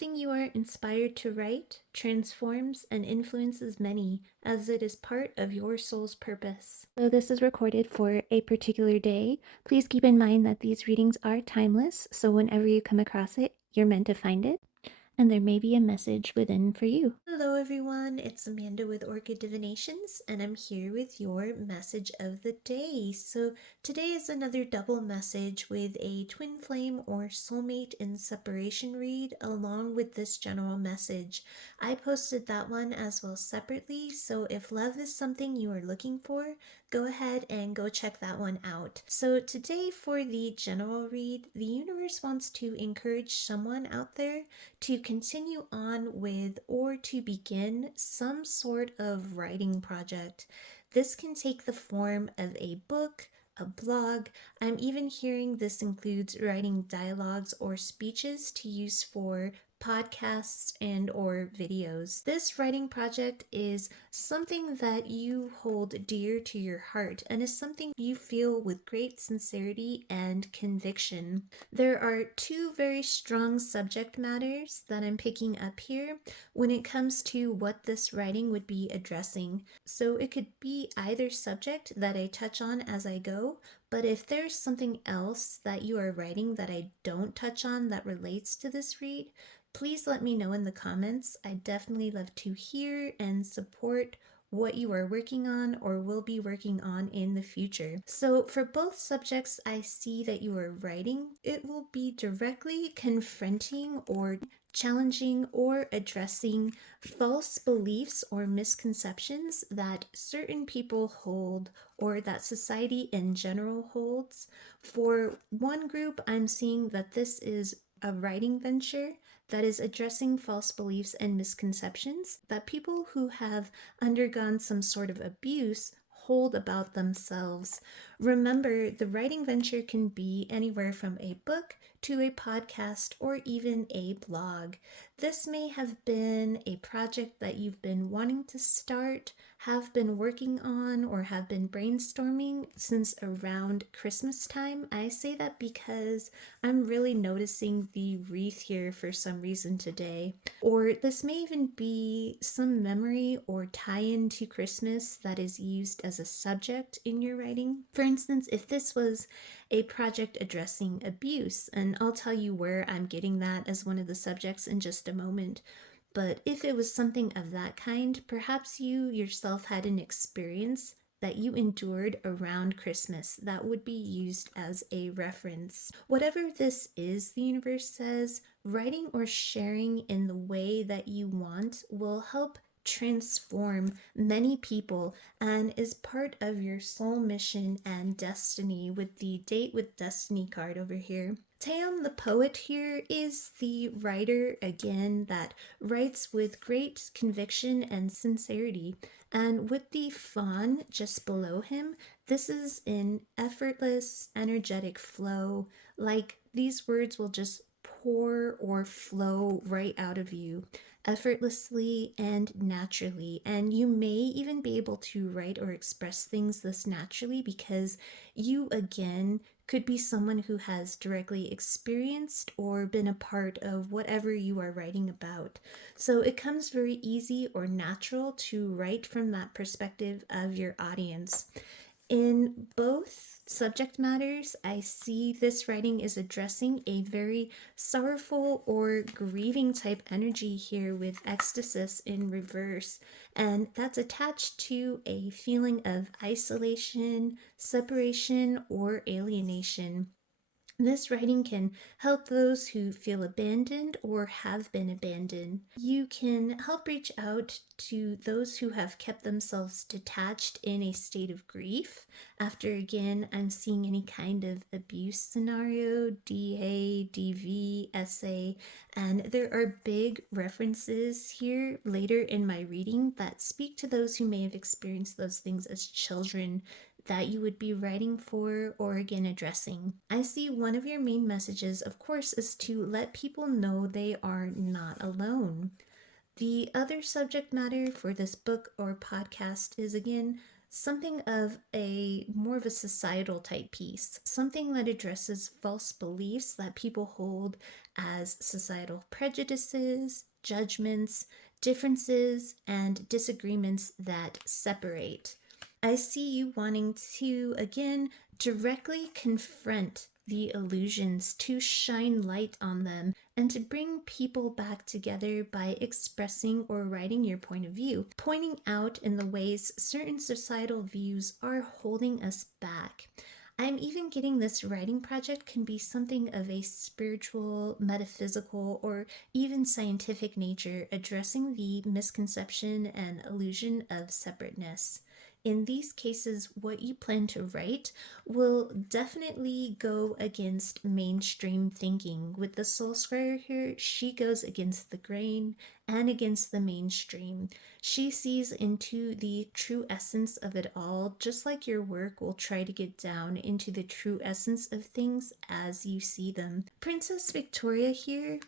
Something you are inspired to write transforms and influences many as it is part of your soul's purpose. Though this is recorded for a particular day, please keep in mind that these readings are timeless, so whenever you come across it, you're meant to find it, and there may be a message within for you. Hello everyone, it's Amanda with Orchid Divinations, and I'm here with your message of the day. So today is another double message with a twin flame or soulmate in separation read along with this general message. I posted that one as well separately, so if love is something you are looking for, go ahead and go check that one out. So today for the general read, the universe wants to encourage someone out there to continue on with or to begin some sort of writing project. This can take the form of a book, a blog. I'm even hearing this includes writing dialogues or speeches to use for podcasts and or videos. This writing project is something that you hold dear to your heart and is something you feel with great sincerity and conviction. There are two very strong subject matters that I'm picking up here when it comes to what this writing would be addressing. So it could be either subject that I touch on as I go, but if there's something else that you are writing that I don't touch on that relates to this read, please let me know in the comments. I definitely love to hear and support what you are working on or will be working on in the future. So for both subjects I see that you are writing, it will be directly confronting or challenging or addressing false beliefs or misconceptions that certain people hold or that society in general holds. For one group, I'm seeing that this is a writing venture that is addressing false beliefs and misconceptions that people who have undergone some sort of abuse hold about themselves. Remember, the writing venture can be anywhere from a book to a podcast or even a blog. This may have been a project that you've been wanting to start, have been working on, or have been brainstorming since around Christmas time. I say that because I'm really noticing the wreath here for some reason today. Or this may even be some memory or tie-in to Christmas that is used as a subject in your writing. For instance, if this was a project addressing abuse, and I'll tell you where I'm getting that as one of the subjects in just a moment. But if it was something of that kind, perhaps you yourself had an experience that you endured around Christmas that would be used as a reference. Whatever this is, the universe says, writing or sharing in the way that you want will help transform many people and is part of your soul mission and destiny with the Date with Destiny card over here. Taeyong the poet here is the writer, again, that writes with great conviction and sincerity. And with the fawn just below him, this is an effortless, energetic flow. Like these words will just pour or flow right out of you effortlessly and naturally. And you may even be able to write or express things this naturally because you, again, could be someone who has directly experienced or been a part of whatever you are writing about. So it comes very easy or natural to write from that perspective of your audience. In both subject matters, I see this writing is addressing a very sorrowful or grieving type energy here with ecstasis in reverse, and that's attached to a feeling of isolation, separation, or alienation. This writing can help those who feel abandoned or have been abandoned. You can help reach out to those who have kept themselves detached in a state of grief. After, again, I'm seeing any kind of abuse scenario, DA, DV, SA, and there are big references here later in my reading that speak to those who may have experienced those things as children that you would be writing for or again addressing. I see one of your main messages, of course, is to let people know they are not alone. The other subject matter for this book or podcast is again something of a more of a societal type piece, something that addresses false beliefs that people hold as societal prejudices, judgments, differences, and disagreements that separate. I see you wanting to, again, directly confront the illusions, to shine light on them, and to bring people back together by expressing or writing your point of view, pointing out in the ways certain societal views are holding us back. I'm even getting this writing project can be something of a spiritual, metaphysical, or even scientific nature, addressing the misconception and illusion of separateness. In these cases, what you plan to write will definitely go against mainstream thinking. With the Soul Scryer here, she goes against the grain and against the mainstream. She sees into the true essence of it all, just like your work will try to get down into the true essence of things as you see them. Princess Victoria here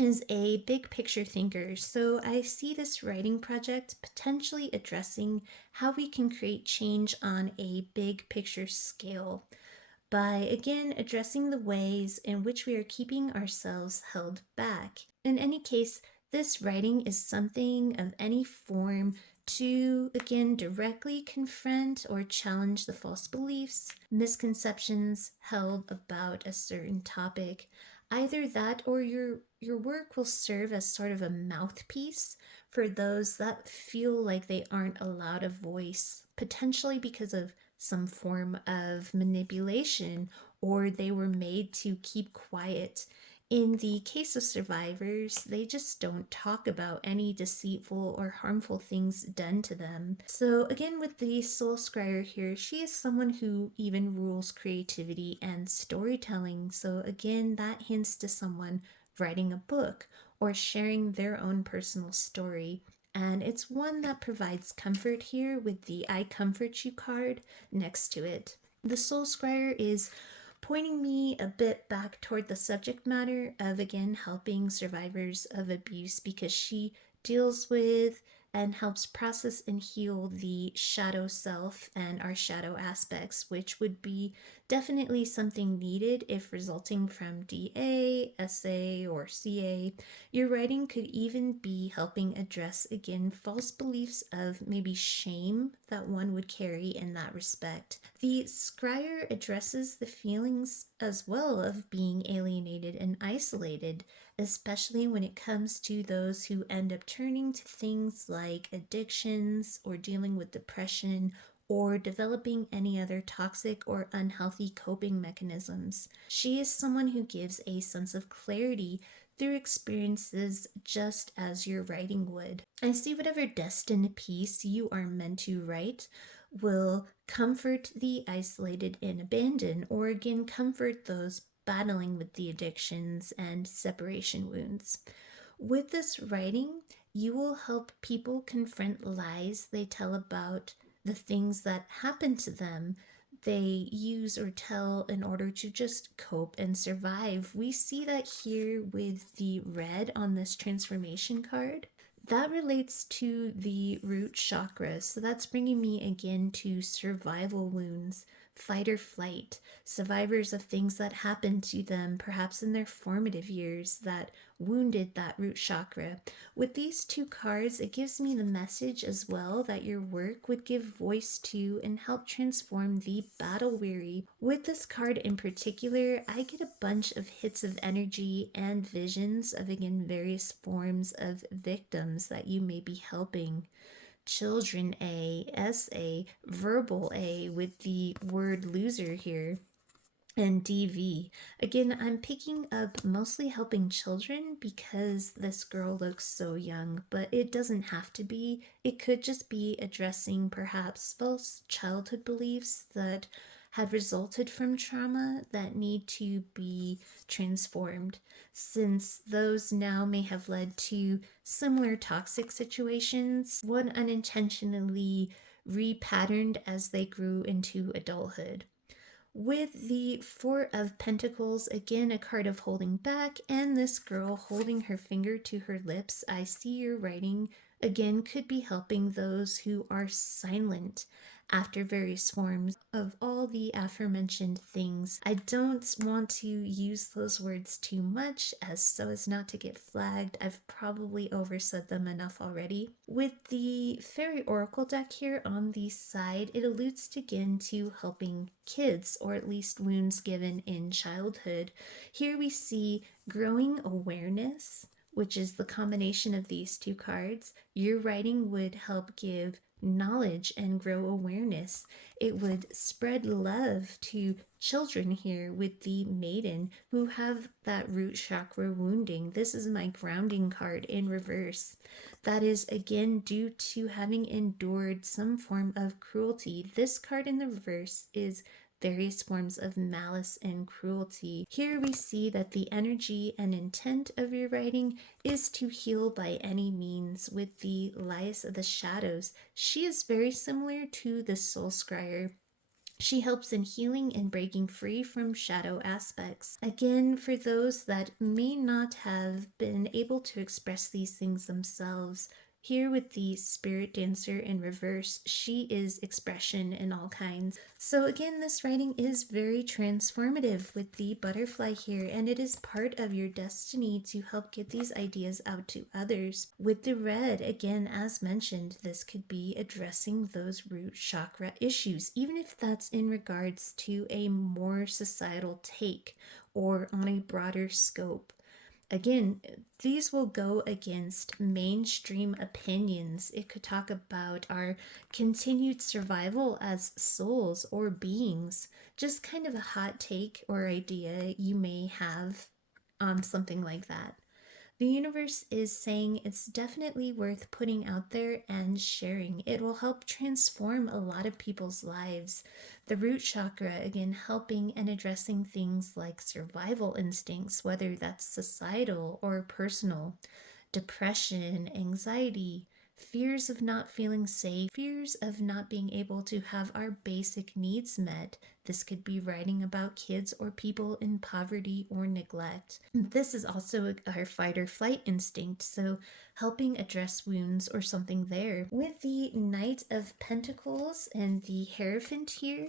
is a big picture thinker, so I see this writing project potentially addressing how we can create change on a big picture scale by again addressing the ways in which we are keeping ourselves held back. In any case, this writing is something of any form to again directly confront or challenge the false beliefs, misconceptions held about a certain topic. Either that or your work will serve as sort of a mouthpiece for those that feel like they aren't allowed a voice, potentially because of some form of manipulation, or they were made to keep quiet. In the case of survivors, they just don't talk about any deceitful or harmful things done to them. So, again, with the Soul Scryer here, she is someone who even rules creativity and storytelling. So, again, that hints to someone writing a book or sharing their own personal story. And it's one that provides comfort here with the I Comfort You card next to it. The Soul Scryer is pointing me a bit back toward the subject matter of again helping survivors of abuse, because she deals with and helps process and heal the shadow self and our shadow aspects, which would be definitely something needed if resulting from DA, SA, or CA. Your writing could even be helping address again false beliefs of maybe shame that one would carry in that respect. The scryer addresses the feelings as well of being alienated and isolated, especially when it comes to those who end up turning to things like addictions or dealing with depression or developing any other toxic or unhealthy coping mechanisms. She is someone who gives a sense of clarity through experiences just as your writing would. I see whatever destined piece you are meant to write will comfort the isolated and abandoned, or again comfort those battling with the addictions and separation wounds. With this writing, you will help people confront lies they tell about the things that happen to them, they use or tell in order to just cope and survive. We see that here with the red on this transformation card. That relates to the root chakra. So that's bringing me again to survival wounds, fight or flight, survivors of things that happened to them, perhaps in their formative years, that wounded that root chakra. With these two cards, it gives me the message as well that your work would give voice to and help transform the battle weary. With this card in particular, I get a bunch of hits of energy and visions of again various forms of victims that you may be helping. Children A, SA, verbal A with the word loser here, and DV. Again, I'm picking up mostly helping children because this girl looks so young, but it doesn't have to be. It could just be addressing perhaps false childhood beliefs that had resulted from trauma that need to be transformed, since those now may have led to similar toxic situations, one unintentionally repatterned as they grew into adulthood. With the Four of Pentacles, again a card of holding back, and this girl holding her finger to her lips, I see your writing again could be helping those who are silent after various forms of all the aforementioned things. I don't want to use those words too much so as not to get flagged. I've probably oversaid them enough already. With the Fairy Oracle deck here on the side, it alludes again to helping kids, or at least wounds given in childhood. Here we see growing awareness, which is the combination of these two cards. Your writing would help give knowledge and grow awareness. It would spread love to children here with the maiden who have that root chakra wounding. This is my grounding card in reverse. That is again due to having endured some form of cruelty. This card in the reverse is various forms of malice and cruelty. Here we see that the energy and intent of your writing is to heal by any means. With the Lias of the Shadows, she is very similar to the Soul Scryer. She helps in healing and breaking free from shadow aspects. Again, for those that may not have been able to express these things themselves, here with the Spirit Dancer in reverse, she is expression in all kinds. So again, this writing is very transformative with the butterfly here, and it is part of your destiny to help get these ideas out to others. With the red, again, as mentioned, this could be addressing those root chakra issues, even if that's in regards to a more societal take or on a broader scope. Again, these will go against mainstream opinions. It could talk about our continued survival as souls or beings. Just kind of a hot take or idea you may have on something like that. The universe is saying it's definitely worth putting out there and sharing. It will help transform a lot of people's lives. The root chakra, again, helping and addressing things like survival instincts, whether that's societal or personal, depression, anxiety, fears of not feeling safe, fears of not being able to have our basic needs met. This could be writing about kids or people in poverty or neglect. This is also our fight or flight instinct, so helping address wounds or something there. With the Knight of Pentacles and the Hierophant here,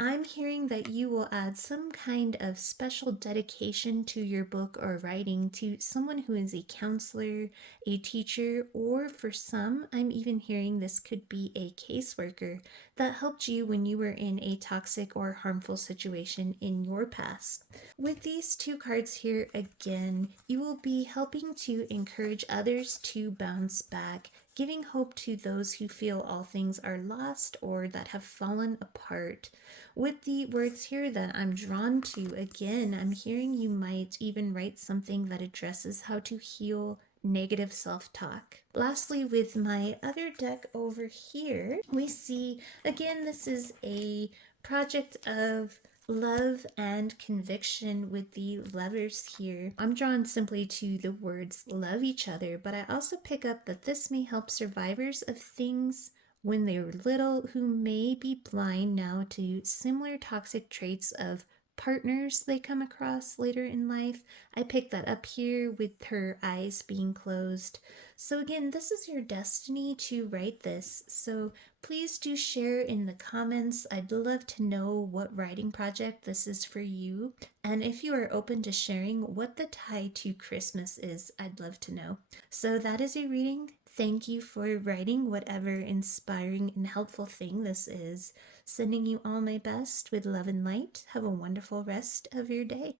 I'm hearing that you will add some kind of special dedication to your book or writing to someone who is a counselor, a teacher, or for some, I'm even hearing this could be a caseworker that helped you when you were in a toxic or harmful situation in your past. With these two cards here again, you will be helping to encourage others to bounce back, giving hope to those who feel all things are lost or that have fallen apart. With the words here that I'm drawn to, again, I'm hearing you might even write something that addresses how to heal negative self-talk. Lastly, with my other deck over here, we see, again, this is a project of love and conviction with the Lovers here. I'm drawn simply to the words love each other, but I also pick up that this may help survivors of things when they were little who may be blind now to similar toxic traits of partners they come across later in life. I picked that up here with her eyes being closed. So again, this is your destiny to write this. So please do share in the comments. I'd love to know what writing project this is for you. And if you are open to sharing what the tie to Christmas is, I'd love to know. So that is your reading. Thank you for writing whatever inspiring and helpful thing this is. Sending you all my best with love and light. Have a wonderful rest of your day.